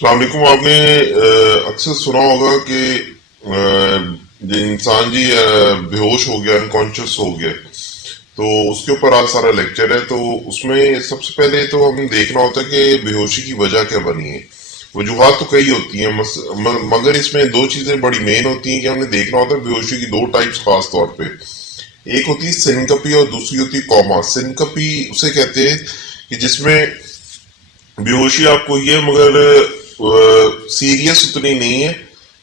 السلام علیکم. آپ نے اکثر سنا ہوگا کہ جو انسان جی بے ہوش ہو گیا، انکانشیس ہو گیا، تو اس کے اوپر آج سارا لیکچر ہے. تو اس میں سب سے پہلے تو ہم دیکھنا ہوتا ہے کہ بے ہوشی کی وجہ کیا بنی ہے. وجوہات تو کئی ہوتی ہیں، مگر اس میں دو چیزیں بڑی مین ہوتی ہیں کہ ہم نے دیکھنا ہوتا ہے بے ہوشی کی دو ٹائپس خاص طور پہ. ایک ہوتی ہے سنکپی اور دوسری ہوتی ہے کوما. سنکپی اسے کہتے ہیں کہ جس میں بے ہوشی آپ کو یہ مگر سیریس اتنی نہیں ہے،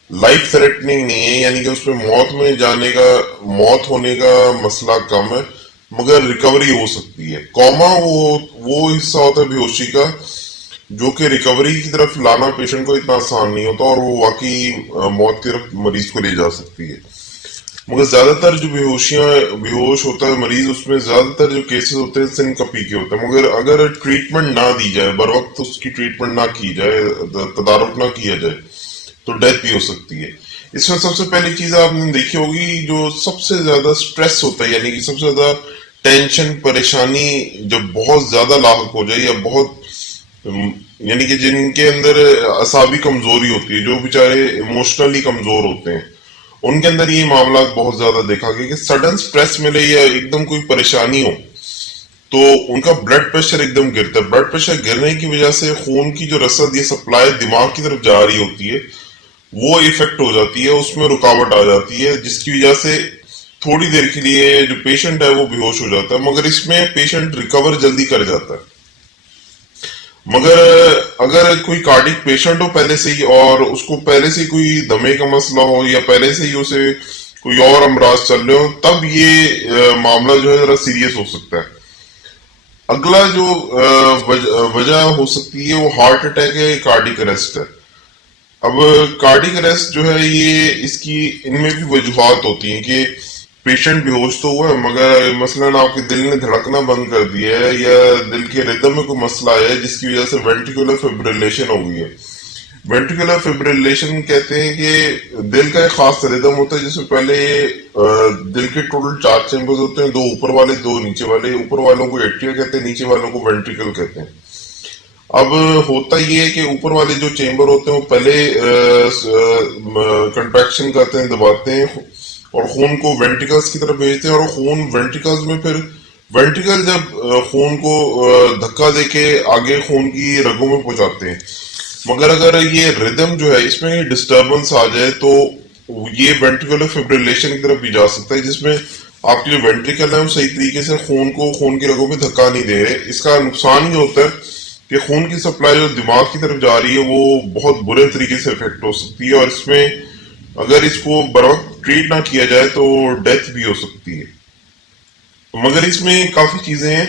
لائف تھریٹننگ نہیں ہے، یعنی کہ اس میں موت ہونے کا مسئلہ کم ہے، مگر ریکوری ہو سکتی ہے. کوما وہ حصہ ہوتا ہے بے ہوشی کا جو کہ ریکوری کی طرف لانا پیشنٹ کو اتنا آسان نہیں ہوتا، اور وہ واقعی موت کی طرف مریض کو لے جا سکتی ہے. مگر زیادہ تر جو بے ہوش ہوتا ہے مریض، اس میں زیادہ تر جو کیسز ہوتے ہیں سنکپی کے ہوتے ہیں. مگر اگر ٹریٹمنٹ نہ دی جائے، بر وقت اس کی ٹریٹمنٹ نہ کی جائے، تدارک نہ کیا جائے، تو ڈیتھ بھی ہو سکتی ہے. اس میں سب سے پہلی چیز آپ نے دیکھی ہوگی، جو سب سے زیادہ سٹریس ہوتا ہے، یعنی کہ سب سے زیادہ ٹینشن پریشانی جب بہت زیادہ لاحق ہو جائے، یا بہت یعنی کہ جن کے اندر اعصابی کمزوری ہوتی ہے، جو بیچارے ایموشنلی کمزور ہوتے ہیں، ان کے اندر یہ معاملات بہت زیادہ دیکھا گیا کہ سڈن سٹریس ملے یا ایک دم کوئی پریشانی ہو تو ان کا بلڈ پریشر ایک دم گرتا ہے. بلڈ پریشر گرنے کی وجہ سے خون کی جو رسد، یہ سپلائی دماغ کی طرف جا رہی ہوتی ہے، وہ افیکٹ ہو جاتی ہے، اس میں رکاوٹ آ جاتی ہے، جس کی وجہ سے تھوڑی دیر کے لیے جو پیشنٹ ہے وہ بے ہوش ہو جاتا ہے. مگر اس میں پیشنٹ ریکور جلدی کر جاتا ہے. مگر اگر کوئی کارڈک پیشنٹ ہو پہلے سے ہی، اور اس کو پہلے سے کوئی دمے کا مسئلہ ہو، یا پہلے سے ہی اسے کوئی اور امراض چل رہے ہو، تب یہ معاملہ جو ہے ذرا سیریس ہو سکتا ہے. اگلا جو وجہ ہو سکتی ہے وہ ہارٹ اٹیک ہے، کارڈک اریسٹ ہے. اب کارڈک اریسٹ جو ہے، یہ ان میں بھی وجوہات ہوتی ہیں کہ پیشنٹ بے ہوش تو ہوا ہے، مگر مثلاً آپ کے دل نے دھڑکنا بند کر دیا ہے، یا دل کے ردم میں کوئی مسئلہ ہے جس کی وجہ سے وینٹریکولر فیبریلیشن ہو گئی ہے. وینٹریکولر فیبریلیشن کہتے ہیں کہ دل کا ایک خاص ردم ہوتا ہے جس میں پہلے دل کے ٹوٹل 4 چیمبرز ہوتے ہیں، 2 اوپر والے 2 نیچے والے. اوپر والوں کو ایٹریا کہتے ہیں، نیچے والوں کو وینٹریکل کہتے ہیں. اب ہوتا یہ ہے کہ اوپر والے جو چیمبر ہوتے ہیں وہ پہلے کنٹریکشن کرتے ہیں، دباتے ہیں، اور خون کو وینٹریکلز کی طرف بھیجتے ہیں، اور خون وینٹریکلز میں پھر وینٹریکل جب خون کو دھکا دے کے آگے خون کی رگوں میں پہنچاتے ہیں. مگر اگر یہ ردم جو ہے اس میں ڈسٹربنس آ جائے تو یہ وینٹریکولر فیبریلیشن کی طرف بھی جا سکتا ہے، جس میں آپ کے جو وینٹریکل ہیں وہ صحیح طریقے سے خون کی رگوں میں دھکا نہیں دے رہے. اس کا نقصان یہ ہوتا ہے کہ خون کی سپلائی جو دماغ کی طرف جا رہی ہے وہ بہت برے طریقے سے افیکٹ ہو سکتی ہے، اور اس میں اگر اس کو بر وقت ٹریٹ نہ کیا جائے تو ڈیتھ بھی ہو سکتی ہے. مگر اس میں کافی چیزیں ہیں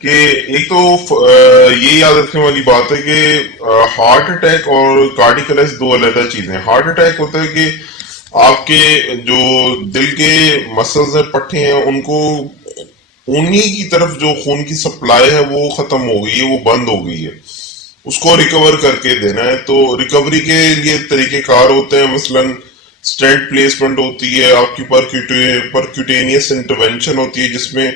کہ ایک تو یہ یاد رکھنے والی بات ہے کہ ہارٹ اٹیک اور کارڈیک اریسٹ دو علیحدہ چیزیں ہیں. ہارٹ اٹیک ہوتا ہے کہ آپ کے جو دل کے مسلز ہیں، پٹھے ہیں، ان کو انہی کی طرف جو خون کی سپلائی ہے وہ ختم ہو گئی ہے، وہ بند ہو گئی ہے، اس کو ریکور کر کے دینا ہے. تو ریکوری کے لیے طریقہ کار ہوتے ہیں، مثلاً سٹینٹ پلیسمنٹ ہوتی ہے، آپ کی پرکیوٹینیس انٹرونشن ہوتی ہے جس میں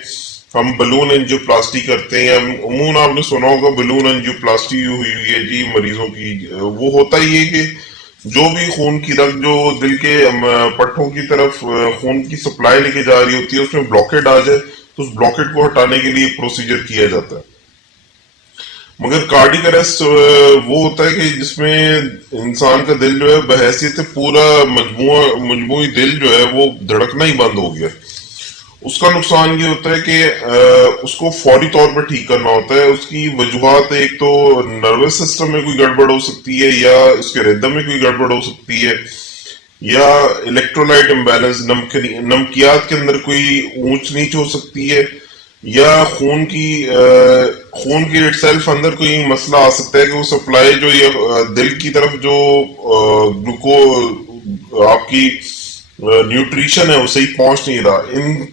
ہم بلون انجیو پلاسٹی کرتے ہیں. عموماً آپ نے سنا ہوگا بلون انجیو پلاسٹی ہوئی ہے جی مریضوں کی. وہ ہوتا ہی ہے کہ جو بھی خون کی رگ جو دل کے پٹھوں کی طرف خون کی سپلائی لے کے جا رہی ہوتی ہے، اس میں بلاکیڈ آ جائے تو اس بلاکیڈ کو ہٹانے کے لیے پروسیجر کیا جاتا ہے. مگر کارڈیک اریسٹ وہ ہوتا ہے کہ جس میں انسان کا دل جو ہے بحیثیت پورا مجموعی دل جو ہے وہ دھڑکنا ہی بند ہو گیا. اس کا نقصان یہ ہوتا ہے کہ اس کو فوری طور پر ٹھیک کرنا ہوتا ہے. اس کی وجوہات ایک تو نروس سسٹم میں کوئی گڑبڑ ہو سکتی ہے، یا اس کے ردم میں کوئی گڑبڑ ہو سکتی ہے، یا الیکٹرولائٹ امبیلنس، نمکیات کے اندر کوئی اونچ نیچ ہو سکتی ہے، یا خون کی سیلف اندر کوئی مسئلہ آ سکتا ہے کہ وہ سپلائی جو یہ دل کی طرف جو آپ کی نیوٹریشن ہے وہ صحیح پہنچ نہیں رہا.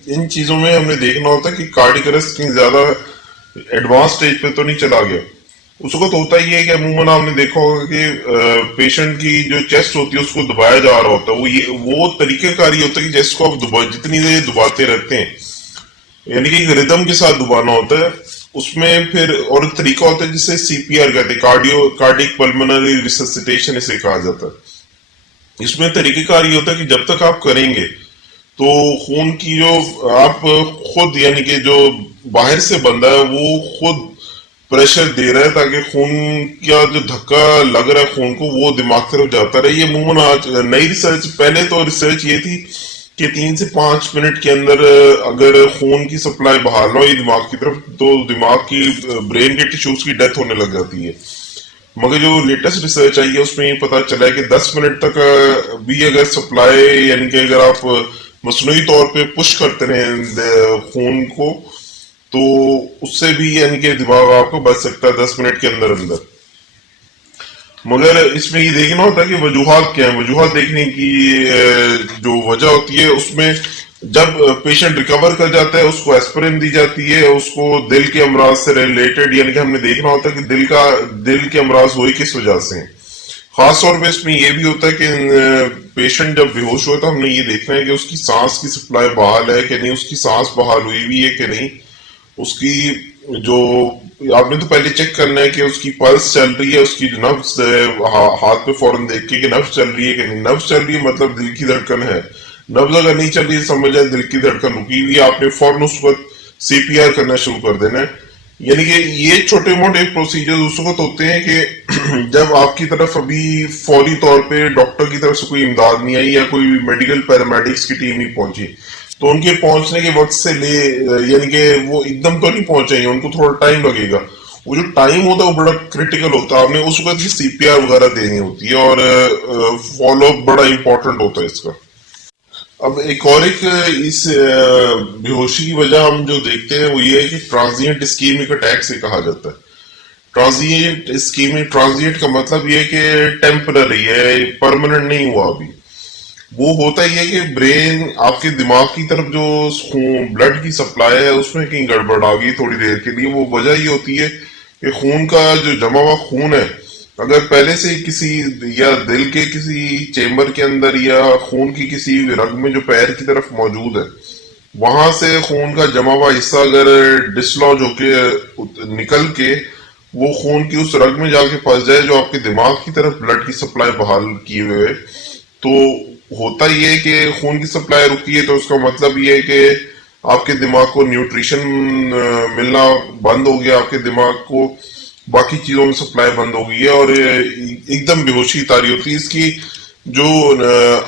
ان چیزوں میں ہم نے دیکھنا ہوتا ہے کہ کارڈیک اریسٹ کہیں زیادہ ایڈوانس سٹیج پہ تو نہیں چلا گیا. اس وقت ہوتا ہی ہے کہ عموماً آپ نے دیکھا ہوگا کہ پیشنٹ کی جو چیسٹ ہوتی ہے اس کو دبایا جا رہا ہوتا ہے. وہ طریقہ کار یہ ہوتا ہے کہ چیسٹ کو آپ جتنی دیر دباتے رہتے ہیں، یعنی کہ ایک ردم کے ساتھ دبانا ہوتا ہے. اس میں پھر اور طریقہ ہوتا ہے جسے سی پی آر کہتے ہیں، کارڈیک پلمنری ریسسیٹیشن اسے کہا جاتا ہے. اس میں طریقہ کار یہ ہوتا ہے کہ جب تک آپ کریں گے تو خون کی جو آپ خود یعنی کہ جو باہر سے بندہ ہے وہ خود پریشر دے رہا ہے تاکہ خون کا جو دھکا لگ رہا ہے خون کو وہ دماغ کی طرف جاتا رہے. یہ عموماً آج نئی ریسرچ، پہلے تو ریسرچ یہ تھی کہ 3 سے 5 منٹ کے اندر اگر خون کی سپلائی بحال ہو یہ دماغ کی طرف تو دماغ کی برین کے ٹیشوز کی ڈیتھ ہونے لگ جاتی ہے. مگر جو لیٹسٹ ریسرچ آئی ہے اس میں یہ پتا چلا ہے کہ 10 منٹ تک بھی اگر سپلائی یعنی کہ اگر آپ مصنوعی طور پہ پش کرتے رہیں خون کو تو اس سے بھی یعنی کہ دماغ آپ کو بچ سکتا ہے 10 منٹ کے اندر اندر. مگر اس میں یہ دیکھنا ہوتا ہے کہ وجوہات کیا ہیں. وجوہات دیکھنے کی جو وجہ ہوتی ہے اس میں جب پیشنٹ ریکور کر جاتا ہے اس کو ایسپرین دی جاتی ہے، اس کو دل کے امراض سے ریلیٹڈ یعنی کہ ہم نے دیکھنا ہوتا ہے کہ دل کے امراض ہوئی کس وجہ سے ہیں. خاص طور پہ اس میں یہ بھی ہوتا ہے کہ پیشنٹ جب بے ہوش ہوا تو ہم نے یہ دیکھنا ہے کہ اس کی سانس کی سپلائی بحال ہے کہ نہیں، اس کی سانس بحال ہوئی ہوئی ہے کہ نہیں، اس کی جو آپ نے تو پہلے چیک کرنا ہے کہ اس کی پلس چل رہی ہے، اس کی نبض ہاتھ پہ فوراً دیکھ کے کہ نبض چل رہی ہے کہ نہیں. نبض چل رہی ہے مطلب دل کی دھڑکن ہے، نبض اگر نہیں چل رہی ہے سمجھ جائے دل کی دھڑکن رکی ہوئی ہے، آپ نے فوراً اس وقت سی پی آر کرنا شروع کر دینا ہے. یعنی کہ یہ چھوٹے موٹے پروسیجر اس وقت ہوتے ہیں کہ جب آپ کی طرف ابھی فوری طور پہ ڈاکٹر کی طرف سے کوئی امداد نہیں آئی یا کوئی میڈیکل پیرامیڈکس کی ٹیم نہیں پہنچی، تو ان کے پہنچنے کے وقت سے یعنی کہ وہ ایک دم تو نہیں پہنچیں گے، ان کو تھوڑا ٹائم لگے گا. وہ جو ٹائم ہوتا ہے وہ بڑا کریٹیکل ہوتا ہے، آپ نے اس وقت کی سی پی آر وغیرہ دینی ہوتی ہے اور فالو اپ بڑا امپورٹنٹ ہوتا ہے اس کا. اب ایک اور اس بے ہوشی کی وجہ ہم جو دیکھتے ہیں وہ یہ ہے کہ ٹرانزینٹ اسکیمک اٹیک سے کہا جاتا ہے. ٹرانزینٹ کا مطلب یہ ہے کہ ٹیمپرری ہے، پرماننٹ نہیں ہوا ابھی. وہ ہوتا ہی ہے کہ برین آپ کے دماغ کی طرف جو بلڈ کی سپلائی ہے اس میں کہیں گڑبڑ آ گئی تھوڑی دیر کے لیے. وہ وجہ یہ ہوتی ہے کہ خون کا جو جمع ہوا خون ہے اگر پہلے سے کسی یا دل کے کسی چیمبر کے اندر یا خون کی کسی رگ میں جو پیر کی طرف موجود ہے وہاں سے خون کا جمع ہوا حصہ اگر ڈسلوج ہو کے نکل کے وہ خون کی اس رگ میں جا کے پھنس جائے جو آپ کے دماغ کی طرف بلڈ کی سپلائی بحال کیے ہوئے، تو ہوتا یہ ہے کہ خون کی سپلائی رکی ہے تو اس کا مطلب یہ ہے کہ آپ کے دماغ کو نیوٹریشن ملنا بند ہو گیا، آپ کے دماغ کو باقی چیزوں میں سپلائی بند ہو گئی ہے اور ایک دم بے ہوشی طاری ہوتی ہے. اس کی جو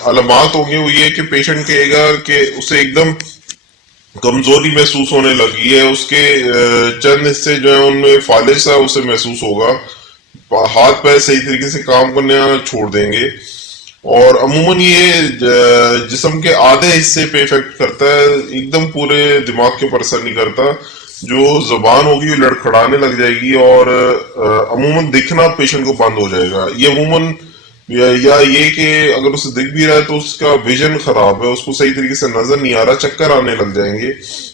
علامات ہوں گے وہ یہ کہ پیشنٹ کہے گا کہ اسے ایک دم کمزوری محسوس ہونے لگی ہے، اس کے چند حصے جو ہیں ان میں فالج سا اسے محسوس ہوگا، ہاتھ پیر صحیح طریقے سے کام کرنا چھوڑ دیں گے. اور عموماً یہ جسم کے آدھے حصے پہ افیکٹ کرتا ہے، ایک دم پورے دماغ کے اوپر اثر نہیں کرتا. جو زبان ہوگی وہ لڑکھڑانے لگ جائے گی اور عموماً دکھنا پیشنٹ کو بند ہو جائے گا. یہ عموماً یا یہ کہ اگر اسے دکھ بھی رہا ہے تو اس کا ویژن خراب ہے، اس کو صحیح طریقے سے نظر نہیں آ رہا، چکر آنے لگ جائیں گے،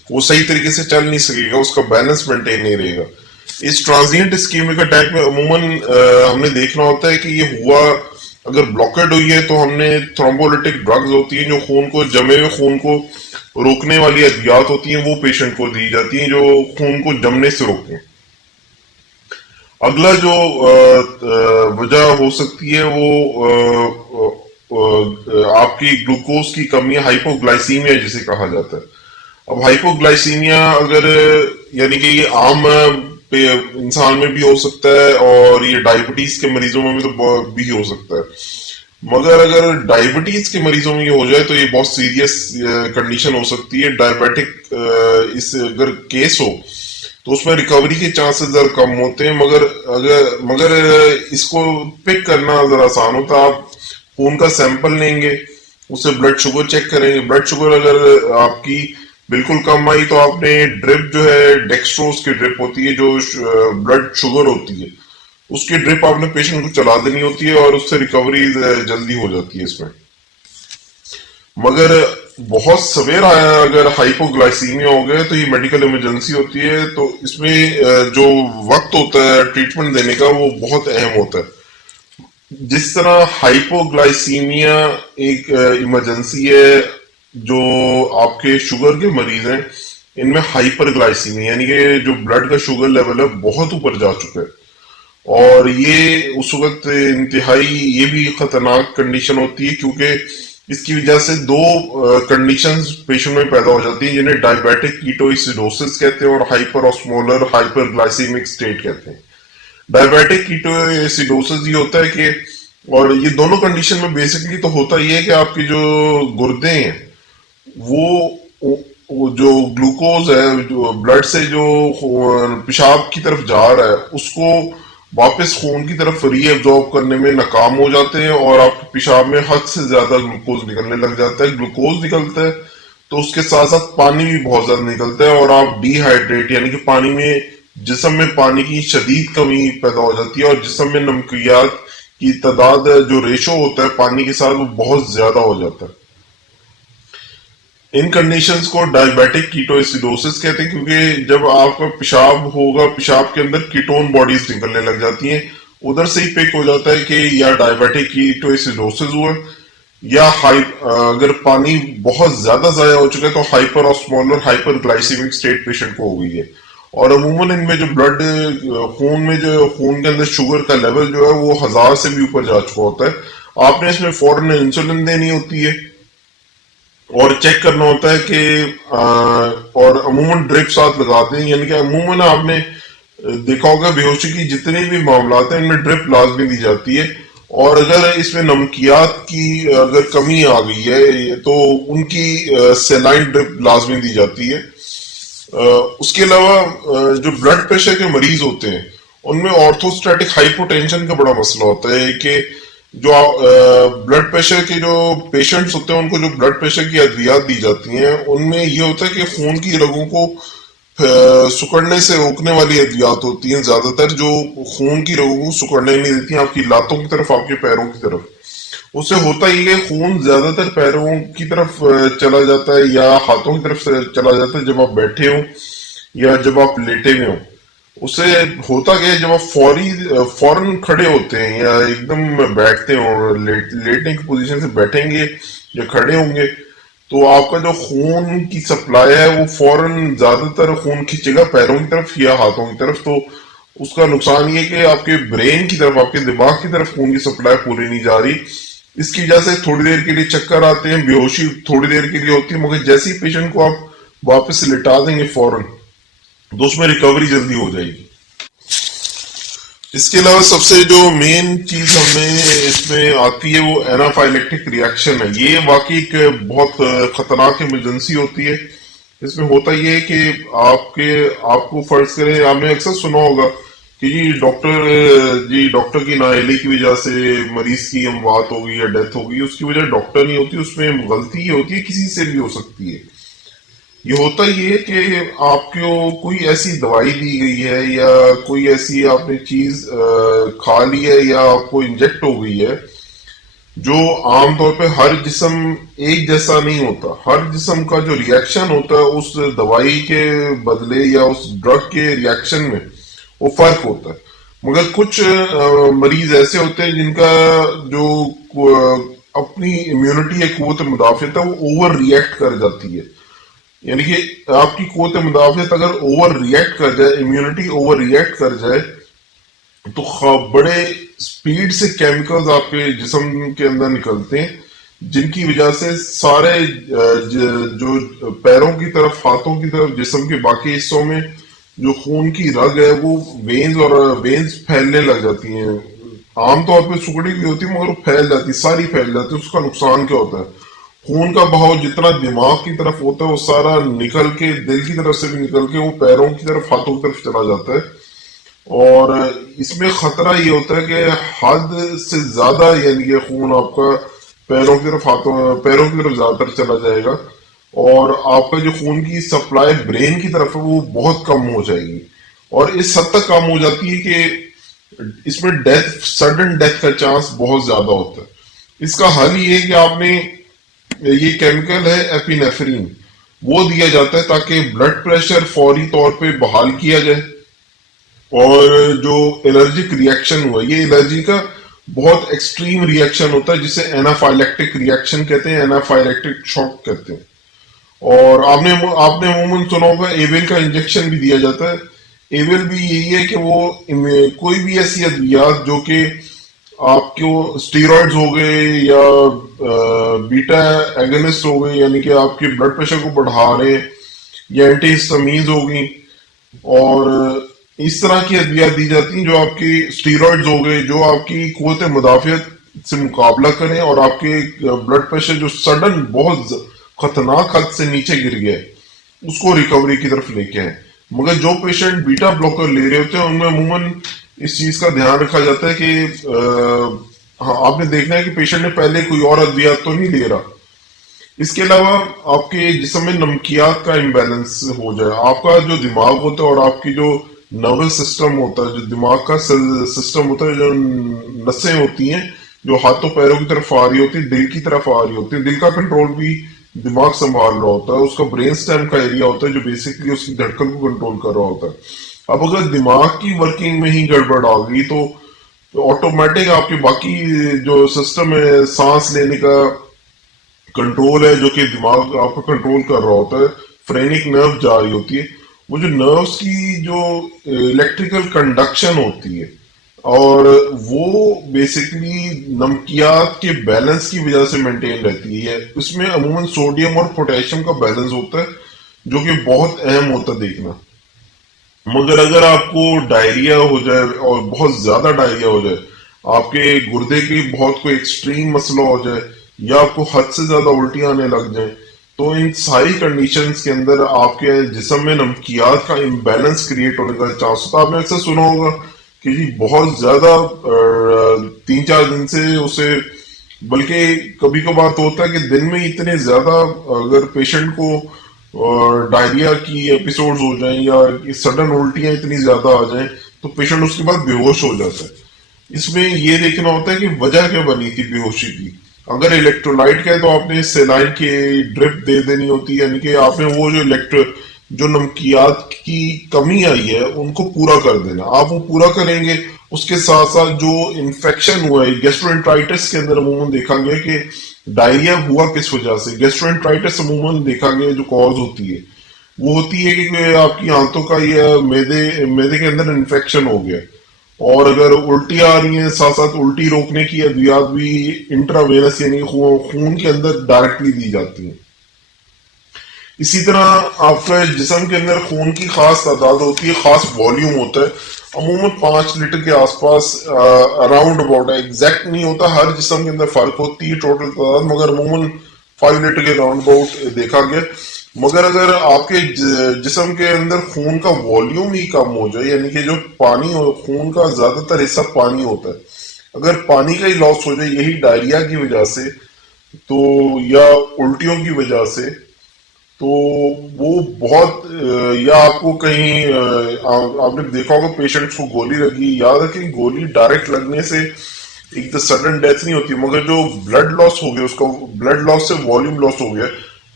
وہ صحیح طریقے سے چل نہیں سکے گا، اس کا بیلنس مینٹین نہیں رہے گا. اس ٹرانزینٹ اسکیمک اٹیک میں عموماً ہم نے دیکھنا ہوتا ہے کہ یہ ہوا اگر بلاکڈ ہوئی ہے تو ہم نے تھرومبولیٹک ڈرگز ہوتی ہیں جو خون کو جمے ہوئے خون کو روکنے والی ادویات ہوتی ہیں وہ پیشنٹ کو دی جاتی ہیں جو خون کو جمنے سے روکیں. اگلا جو وجہ ہو سکتی ہے وہ آپ کی گلوکوز کی کمی، ہائپوگلائسیمیا جسے کہا جاتا ہے. اب ہائپوگلائسیمیا اگر یعنی کہ یہ عام انسان میں بھی ہو سکتا ہے اور یہ ڈائبٹیز کے مریضوں میں بھی ہو سکتا ہے. مگر اگر ڈائبٹیز کے مریضوں میں یہ ہو جائے تو یہ بہت سیریس کنڈیشن ہو سکتی ہے. ڈائبیٹک اس اگر کیس ہو تو اس میں ریکوری کے چانسز ذرا کم ہوتے ہیں، مگر اس کو پک کرنا ذرا آسان ہوتا ہے. آپ خون کا سیمپل لیں گے، اس سے بلڈ شوگر چیک کریں گے، بلڈ شوگر اگر آپ کی بالکل کم آئی تو آپ نے ڈرپ جو ہے ڈیکسٹروز کی ڈرپ ہوتی ہے جو بلڈ شوگر ہوتی ہے اس کی ڈرپ آپ نے پیشنٹ کو چلا دینی ہوتی ہے اور اس سے ریکوری جلدی ہو جاتی ہے اس میں. مگر بہت سویر اگر ہائپوگلائسیمیا ہو گئے تو یہ میڈیکل ایمرجنسی ہوتی ہے، تو اس میں جو وقت ہوتا ہے ٹریٹمنٹ دینے کا وہ بہت اہم ہوتا ہے. جس طرح ہائپوگلائسیمیا ایک ایمرجنسی ہے جو آپ کے شوگر کے مریض ہیں ان میں ہائپر گلائسیمی یعنی کہ جو بلڈ کا شوگر لیول ہے بہت اوپر جا چکا ہے، اور یہ اس وقت انتہائی یہ بھی خطرناک کنڈیشن ہوتی ہے، کیونکہ اس کی وجہ سے دو کنڈیشنز پیشنٹ میں پیدا ہو جاتی ہیں جنہیں ڈائبیٹک کیٹوئسیڈوسس کہتے ہیں اور ہائپر آسمولر ہائپر گلائسیمک اسٹیٹ کہتے ہیں۔ ڈائبیٹک کیٹوئسیڈوسس یہ ہوتا ہے کہ، اور یہ دونوں کنڈیشن میں بیسکلی تو ہوتا یہ ہے کہ آپ کی جو گردے ہیں وہ جو گلوکوز ہے جو بلڈ سے جو پیشاب کی طرف جا رہا ہے اس کو واپس خون کی طرف ری ایبزارب کرنے میں ناکام ہو جاتے ہیں، اور آپ کے پیشاب میں حد سے زیادہ گلوکوز نکلنے لگ جاتا ہے۔ گلوکوز نکلتا ہے تو اس کے ساتھ ساتھ پانی بھی بہت زیادہ نکلتا ہے، اور آپ ڈی ہائیڈریٹ یعنی کہ پانی میں جسم میں پانی کی شدید کمی پیدا ہو جاتی ہے، اور جسم میں نمکیات کی تعداد جو ریشو ہوتا ہے پانی کے ساتھ وہ بہت زیادہ ہو جاتا ہے۔ ان کنڈیشنز کو ڈائبیٹک کیٹوئسیڈوسس کہتے ہیں، کیونکہ جب آپ کا پیشاب ہوگا پیشاب کے اندر کیٹون باڈیز نکلنے لگ جاتی ہیں، ادھر سے ہی پک ہو جاتا ہے کہ یا ڈائبیٹک کیٹوئسیڈوسس ہوا، یا اگر پانی بہت زیادہ ضائع ہو چکا ہے تو hyper آسمولر hyper glycaemic state patient کو ہو گئی ہے۔ اور عموماً ان میں جو بلڈ خون کے اندر شوگر کا لیول جو ہے وہ 1000 سے بھی اوپر جا چکا ہوتا ہے، آپ نے اس میں فوراً انسولین دینی ہوتی ہے اور چیک کرنا ہوتا ہے کہ اور عموماً ڈرپ ساتھ لگاتے ہیں، یعنی کہ عموماً آپ نے دیکھا ہوگا بے ہوشی کی جتنے بھی معاملات ہیں ان میں ڈرپ لازمی دی جاتی ہے، اور اگر اس میں نمکیات کی اگر کمی آ گئی ہے تو ان کی سیلائن ڈرپ لازمی دی جاتی ہے۔ اس کے علاوہ جو بلڈ پریشر کے مریض ہوتے ہیں ان میں آرتھوسٹیٹک ہائپوٹینشن کا بڑا مسئلہ ہوتا ہے کہ جو بلڈ پریشر کے جو پیشنٹس ہوتے ہیں ان کو جو بلڈ پریشر کی ادویات دی جاتی ہیں ان میں یہ ہوتا ہے کہ خون کی رگوں کو سکڑنے سے روکنے والی ادویات ہوتی ہیں زیادہ تر، جو خون کی رگوں کو سکڑنے نہیں دیتی ہیں آپ کی لاتوں کی طرف آپ کے پیروں کی طرف۔ اس سے ہوتا یہ کہ خون زیادہ تر پیروں کی طرف چلا جاتا ہے یا ہاتھوں کی طرف چلا جاتا ہے جب آپ بیٹھے ہوں یا جب آپ لیٹے ہوئے ہوں۔ اس سے ہوتا کہ جب آپ فوراً کھڑے ہوتے ہیں یا ایک دم بیٹھتے ہیں اور لیٹنے کی پوزیشن سے بیٹھیں گے یا کھڑے ہوں گے تو آپ کا جو خون کی سپلائی ہے وہ فوراً زیادہ تر خون کھینچے گا پیروں کی طرف یا ہاتھوں کی طرف، تو اس کا نقصان یہ کہ آپ کے برین کی طرف آپ کے دماغ کی طرف خون کی سپلائی پوری نہیں جا رہی۔ اس کی وجہ سے تھوڑی دیر کے لیے چکر آتے ہیں، بے ہوشی تھوڑی دیر کے لیے ہوتی ہے، مگر جیسے ہی پیشنٹ کو آپ واپس لٹا دیں گے فوراً تو اس میں ریکوری جلدی ہو جائے گی۔ اس کے علاوہ سب سے جو مین چیز ہمیں اس میں آتی ہے وہ اینافائلیکٹک ریئیکشن ہے۔ یہ واقعی ایک بہت خطرناک ایمرجنسی ہوتی ہے۔ اس میں ہوتا یہ ہے کہ آپ کو فرض کریں، آپ نے اکثر سنا ہوگا کہ جی ڈاکٹر کی نااہلی کی وجہ سے مریض کی اموات ہو گئی یا ڈیتھ ہو گئی، اس کی وجہ ڈاکٹر نہیں ہوتی، اس میں غلطی یہ ہوتی ہے کسی سے بھی ہو سکتی ہے۔ یہ ہوتا یہ ہے کہ آپ کو کوئی ایسی دوائی دی گئی ہے یا کوئی ایسی آپ نے چیز کھا لی ہے یا آپ کو انجیکٹ ہو گئی ہے جو عام طور پہ ہر جسم ایک جیسا نہیں ہوتا، ہر جسم کا جو ریئیکشن ہوتا ہے اس دوائی کے بدلے یا اس ڈرگ کے ریئیکشن میں وہ فرق ہوتا ہے۔ مگر کچھ مریض ایسے ہوتے ہیں جن کا جو اپنی امیونٹی یا قوت مدافعت ہے وہ اوور ریئیکٹ کر جاتی ہے، یعنی کہ آپ کی قوت مدافعت اگر اوور ریئیکٹ کر جائے، امیونٹی اوور ریئیکٹ کر جائے تو بڑے سپیڈ سے کیمیکلز آپ کے جسم کے اندر نکلتے ہیں جن کی وجہ سے سارے جو پیروں کی طرف ہاتھوں کی طرف جسم کے باقی حصوں میں جو خون کی رگ ہے وہ وینز پھیلنے لگ جاتی ہیں۔ عام طور پہ سکڑی بھی ہوتی ہے مگر وہ پھیل جاتی، ساری پھیل جاتی۔ اس کا نقصان کیا ہوتا ہے؟ خون کا بہاؤ جتنا دماغ کی طرف ہوتا ہے وہ سارا نکل کے دل کی طرف سے بھی نکل کے وہ پیروں کی طرف ہاتھوں کی طرف چلا جاتا ہے، اور اس میں خطرہ یہ ہوتا ہے کہ حد سے زیادہ یعنی کہ خون آپ کا پیروں کی طرف زیادہ تر چلا جائے گا، اور آپ کا جو خون کی سپلائی برین کی طرف ہے وہ بہت کم ہو جائے گی، اور اس حد تک کم ہو جاتی ہے کہ اس میں سڈن ڈیتھ کا چانس بہت زیادہ ہوتا ہے۔ اس کا حل یہ ہے کہ آپ نے یہ کیمیکل ہے ایپینیفرین، وہ دیا جاتا ہے تاکہ بلڈ پریشر فوری طور پہ بحال کیا جائے، اور جو الرجک ریئیکشن ہوا، یہ الرجی کا بہت ایکسٹریم ریئیکشن ہوتا ہے جسے اینافائلیکٹک ریئیکشن کہتے ہیں، اینافائلیکٹک شاک کہتے ہیں، اور آپ نے عموماً سنا ہوگا ایویل کا انجیکشن بھی دیا جاتا ہے. ایویل بھی یہی ہے کہ وہ کوئی بھی ایسی ادویات جو کہ آپ کو اسٹیرائڈز ہو گئے یا بیٹا ایگنسٹ ہو گئے یعنی کہ آپ کے بلڈ پریشر کو بڑھا رہے یا اینٹی ہسٹامینز ہو گئی اور اس طرح کی ادویات دی جاتی ہیں جو آپ کی اسٹیرائڈز ہو گئے جو آپ کی قوت مدافعت سے مقابلہ کریں اور آپ کے بلڈ پریشر جو سڈن بہت خطرناک حد سے نیچے گر گیا ہے اس کو ریکوری کی طرف لے کے آئیں. مگر جو پیشنٹ بیٹا بلاکر لے رہے ہوتے ہیں ان میں عموماً اس چیز کا دھیان رکھا جاتا ہے کہ ہاں آپ نے دیکھنا ہے کہ پیشنٹ نے پہلے کوئی اور ادویات تو نہیں لے رہا. اس کے علاوہ آپ کے جسم میں نمکیات کا امبیلنس ہو جائے. آپ کا جو دماغ ہوتا ہے اور آپ کی جو نروس سسٹم ہوتا ہے جو دماغ کا سسٹم ہوتا ہے جو نسیں ہوتی ہیں جو ہاتھوں پیروں کی طرف آ رہی ہوتی ہے دل کی طرف آ رہی ہوتی ہے. دل کا کنٹرول بھی دماغ سنبھال رہا ہوتا ہے. اس کا برین سٹیم کا ایریا ہوتا ہے جو بیسکلی اس کی دھڑکن کو کنٹرول کر رہا ہوتا ہے. اب اگر دماغ کی ورکنگ میں ہی گڑبڑ آ گئی تو آٹومیٹک آپ کے باقی جو سسٹم ہے سانس لینے کا کنٹرول ہے جو کہ دماغ آپ کا کنٹرول کر رہا ہوتا ہے فرینک نرو جاری ہوتی ہے. وہ جو نروس کی جو الیکٹریکل کنڈکشن ہوتی ہے اور وہ بیسکلی نمکیات کے بیلنس کی وجہ سے مینٹین رہتی ہے. اس میں عموماً سوڈیم اور پوٹیشیم کا بیلنس ہوتا ہے جو کہ بہت اہم ہوتا ہے دیکھنا. مگر اگر آپ کو ڈائریا ہو جائے اور بہت زیادہ ڈائریا ہو جائے آپ کے گردے کی بہت کوئی ایکسٹریم مسئلہ ہو جائے یا آپ کو حد سے زیادہ الٹی آنے لگ جائیں تو ان ساری کنڈیشنز کے اندر آپ کے جسم میں نمکیات کا امبیلنس کریٹ ہونے کا چانس ہوتا ہے. آپ نے اکثر سنا ہوگا کہ جی بہت زیادہ 3-4 دن سے اسے بلکہ کبھی کبھار تو ہوتا ہے کہ دن میں اتنے زیادہ اگر پیشنٹ کو ڈائریا کی ایپیسوڈز ہو جائیں یا سڈن الٹیاں اتنی زیادہ آ جائیں تو پیشنٹ اس کے بعد بے ہوش ہو جاتا ہے. اس میں یہ دیکھنا ہوتا ہے کہ وجہ کیا بنی تھی بے ہوشی کی. اگر الیکٹرولائٹ کا ہے تو آپ نے سیلائن کی ڈرپ دے دینی ہوتی ہے یعنی کہ آپ نے وہ جو نمکیات کی کمی آئی ہے ان کو پورا کر دینا. آپ وہ پورا کریں گے اس کے ساتھ ساتھ جو انفیکشن ہوا ہے گیسٹرونٹرائٹس کے اندر عموماً دیکھا گیا کہ ڈائریا ہوا کس وجہ سے. گیسٹرونٹرائٹس عموماً دیکھا گیا جو کاز ہوتی ہے وہ ہوتی ہے کہ آپ کی آنتوں کا یا میدے کے اندر انفیکشن ہو گیا اور اگر الٹی آ رہی ہیں ساتھ ساتھ الٹی روکنے کی ادویات بھی انٹراوینس یعنی خون کے اندر ڈائریکٹلی دی جاتی ہیں. اسی طرح آپ کا جسم کے اندر خون کی خاص تعداد ہوتی ہے خاص والیوم ہوتا ہے عموماً 5 لیٹر کے آس پاس اراؤنڈ اباؤٹ ہے. ایگزیکٹ نہیں ہوتا ہر جسم کے اندر فرق ہوتی ہے ٹوٹل تعداد مگر عموماً 5 لیٹر کے اراؤنڈ اباؤٹ دیکھا گیا. مگر اگر آپ کے جسم کے اندر خون کا والیوم ہی کم ہو جائے یعنی کہ جو پانی خون کا زیادہ تر حصہ پانی ہوتا ہے اگر پانی کا ہی لاس ہو جائے یہی ڈائریا کی وجہ سے تو یا الٹیوں کی وجہ سے تو وہ بہت یا آپ کو کہیں آپ نے دیکھا ہوگا پیشنٹس کو گولی لگی. یاد رکھیں گولی ڈائریکٹ لگنے سے ایک تو سڈن ڈیتھ نہیں ہوتی مگر جو بلڈ لاس ہو گیا اس کا بلڈ لاس سے والیوم لاس ہو گیا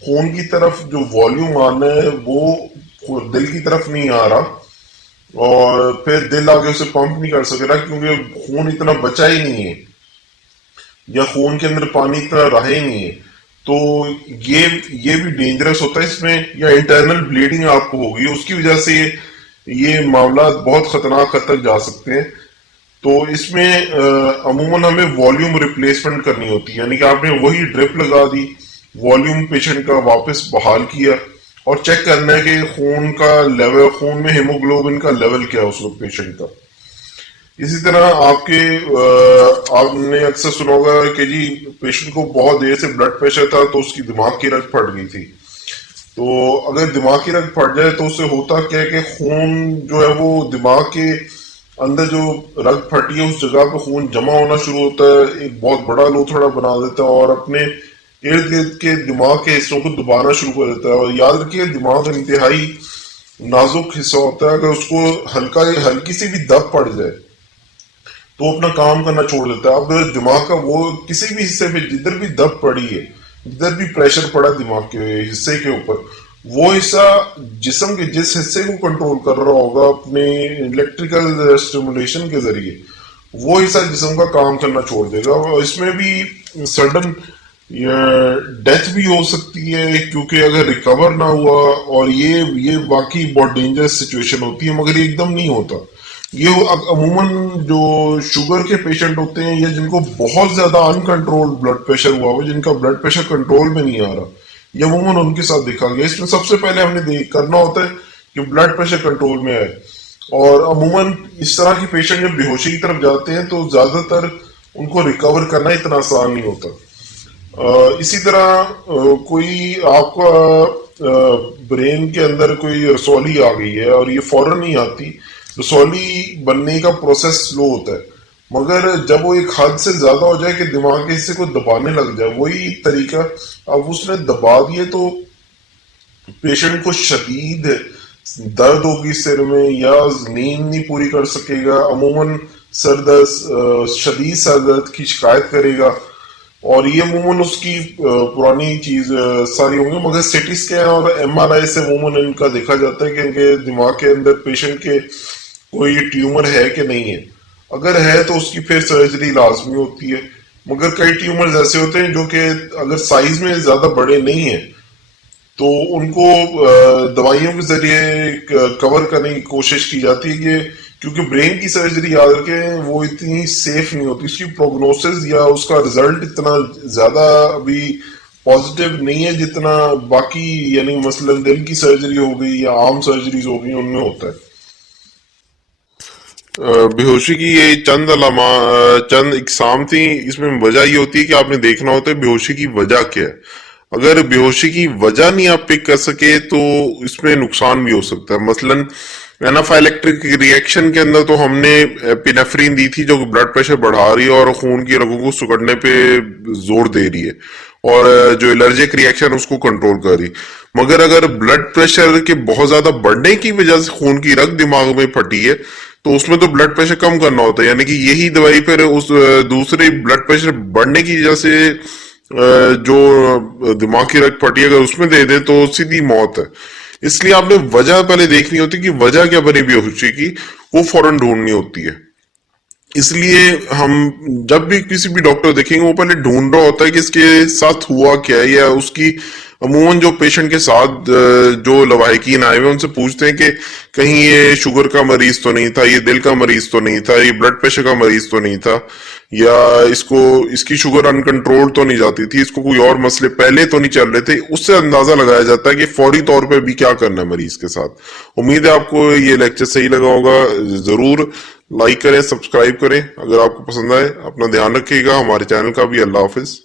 خون کی طرف جو والیوم آنا ہے وہ دل کی طرف نہیں آ رہا اور پھر دل آگے اسے پمپ نہیں کر سک رہا کیونکہ خون اتنا بچا ہی نہیں ہے یا خون کے اندر پانی اتنا رہا ہی نہیں ہے. تو یہ بھی ڈینجرس ہوتا ہے. اس میں یا انٹرنل بلیڈنگ آپ کو ہوگی اس کی وجہ سے یہ معاملات بہت خطرناک حد تک جا سکتے ہیں. تو اس میں عموماً ہمیں والیوم ریپلیسمنٹ کرنی ہوتی ہے یعنی کہ آپ نے وہی ڈرپ لگا دی والیوم پیشنٹ کا واپس بحال کیا اور چیک کرنا ہے کہ خون کا لیول خون میں ہیموگلوبن کا لیول کیا ہے اس وقت پیشنٹ کا. اسی طرح آپ نے اکثر سنا ہوگا کہ جی پیشنٹ کو بہت دیر سے بلڈ پریشر تھا تو اس کی دماغ کی رگ پھٹ گئی تھی. تو اگر دماغ کی رگ پھٹ جائے تو اس سے ہوتا کیا ہے کہ خون جو ہے وہ دماغ کے اندر جو رگ پھٹی ہے اس جگہ پہ خون جمع ہونا شروع ہوتا ہے ایک بہت بڑا لوتھڑا بنا دیتا ہے اور اپنے ارد گرد کے دماغ کے حصوں کو دبانا شروع کر دیتا ہے. اور یاد رکھیے دماغ انتہائی نازک حصہ ہوتا ہے اگر اس کو ہلکی سی بھی دب پڑ جائے تو اپنا کام کرنا چھوڑ دیتا ہے. اب دماغ کا وہ کسی بھی حصے پہ جدھر بھی دب پڑی ہے جدھر بھی پریشر پڑا دماغ کے حصے کے اوپر وہ حصہ جسم کے جس حصے کو کنٹرول کر رہا ہوگا اپنے الیکٹریکل اسٹیمولیشن کے ذریعے وہ حصہ جسم کا کام کرنا چھوڑ دے گا. اور اس میں بھی سڈن یہ ڈیتھ بھی ہو سکتی ہے، کیونکہ اگر ریکور نہ ہوا، اور یہ واقعی بہت ڈینجرس سچویشن ہوتی ہے، مگر یہ ایک دم نہیں ہوتا. یہ عموماً جو شوگر کے پیشنٹ ہوتے ہیں، یا جن کو بہت زیادہ ان کنٹرول بلڈ پریشر ہوا ہو، جن کا بلڈ پریشر کنٹرول میں نہیں آ رہا، یہ عموماً ان کے ساتھ دیکھا گیا. اس میں سب سے پہلے ہم نے کرنا ہوتا ہے کہ بلڈ پریشر کنٹرول میں آئے. اور عموماً اس طرح کے پیشنٹ جب بے ہوشی کی طرف جاتے ہیں تو زیادہ تر ان کو ریکور کرنا اتنا آسان نہیں ہوتا. اسی طرح کوئی آپ کا برین کے اندر کوئی رسولی آ گئی ہے، اور یہ فوراً نہیں آتی. رسولی بننے کا پروسیس سلو ہوتا ہے، مگر جب وہ ایک حد سے زیادہ ہو جائے کہ دماغ کے حصے کو دبانے لگ جائے، وہی طریقہ اب اس نے دبا دیے تو پیشنٹ کو شدید درد ہوگی سر میں، یا نیند نہیں پوری کر سکے گا. عموماً سر درد، شدید سر درد کی شکایت کرے گا. اور یہ عموماً اس کی پرانی چیز ساری ہوں گی، مگر سی ٹی اسکین اور ایم آر آئی سے عموماً ان کا دیکھا جاتا ہے کہ ان کے دماغ کے اندر پیشنٹ کے کوئی ٹیومر ہے کہ نہیں ہے. اگر ہے تو اس کی پھر سرجری لازمی ہوتی ہے. مگر کئی ٹیومرز ایسے ہوتے ہیں جو کہ اگر سائز میں زیادہ بڑے نہیں ہیں تو ان کو دوائیوں کے ذریعے کور کرنے کی کوشش کی جاتی ہے، کہ کیونکہ برین کی سرجری یاد رکھیں وہ اتنی سیف نہیں ہوتی. اس کی پروگنوسس یا اس کا رزلٹ اتنا زیادہ ابھی پازیٹیو نہیں ہے جتنا باقی، یعنی مثلا دل کی سرجری ہو گئی یا عام سرجریز ہو گئی ان میں ہوتا ہے. بے ہوشی کی یہ چند چند اقسام تھیں. اس میں وجہ یہ ہوتی ہے کہ آپ نے دیکھنا ہوتا ہے بے ہوشی کی وجہ کیا ہے. اگر بے ہوشی کی وجہ نہیں آپ پک کر سکے تو اس میں نقصان بھی ہو سکتا ہے. مثلاً اینافائلیکٹرک ریئیکشن کے اندر تو ہم نے پینیفرین دی تھی جو بلڈ پریشر بڑھا رہی ہے اور خون کی رگوں کو سکڑنے پہ زور دے رہی ہے، اور جو الرجک ریئیکشن اس کو کنٹرول کر رہی. مگر اگر بلڈ پریشر کے بہت زیادہ بڑھنے کی وجہ سے خون کی رگ دماغ میں پھٹی ہے تو اس میں تو بلڈ پریشر کم کرنا ہوتا ہے، یعنی کہ یہی دوائی پھر اس دوسرے بلڈ پریشر بڑھنے کی وجہ سے جو دماغ کی رگ پھٹی ہے اگر اس میں دے دے تو سیدھی موت ہے. اس لیے آپ نے وجہ پہلے دیکھنی ہوتی کہ وجہ کیا بنی بے ہوشی کی، وہ فوراً ڈھونڈنی ہوتی ہے. اس لیے ہم جب بھی کسی بھی ڈاکٹر دیکھیں گے وہ پہلے ڈھونڈ رہا ہوتا ہے کہ اس کے ساتھ ہوا کیا ہے، یا اس کی عموماً جو پیشنٹ کے ساتھ جو لواحقین آئے ہوئے ان سے پوچھتے ہیں کہ کہیں یہ شوگر کا مریض تو نہیں تھا، یہ دل کا مریض تو نہیں تھا، یہ بلڈ پریشر کا مریض تو نہیں تھا، یا اس کی شوگر ان کنٹرول تو نہیں جاتی تھی، اس کو کوئی اور مسئلے پہلے تو نہیں چل رہے تھے. اس سے اندازہ لگایا جاتا ہے کہ فوری طور پہ بھی کیا کرنا ہے مریض کے ساتھ. امید ہے آپ کو یہ لیکچر صحیح لگا ہوگا. ضرور لائک کریں، سبسکرائب کریں اگر آپ کو پسند آئے. اپنا دھیان رکھیے گا، ہمارے چینل کا بھی. اللہ حافظ.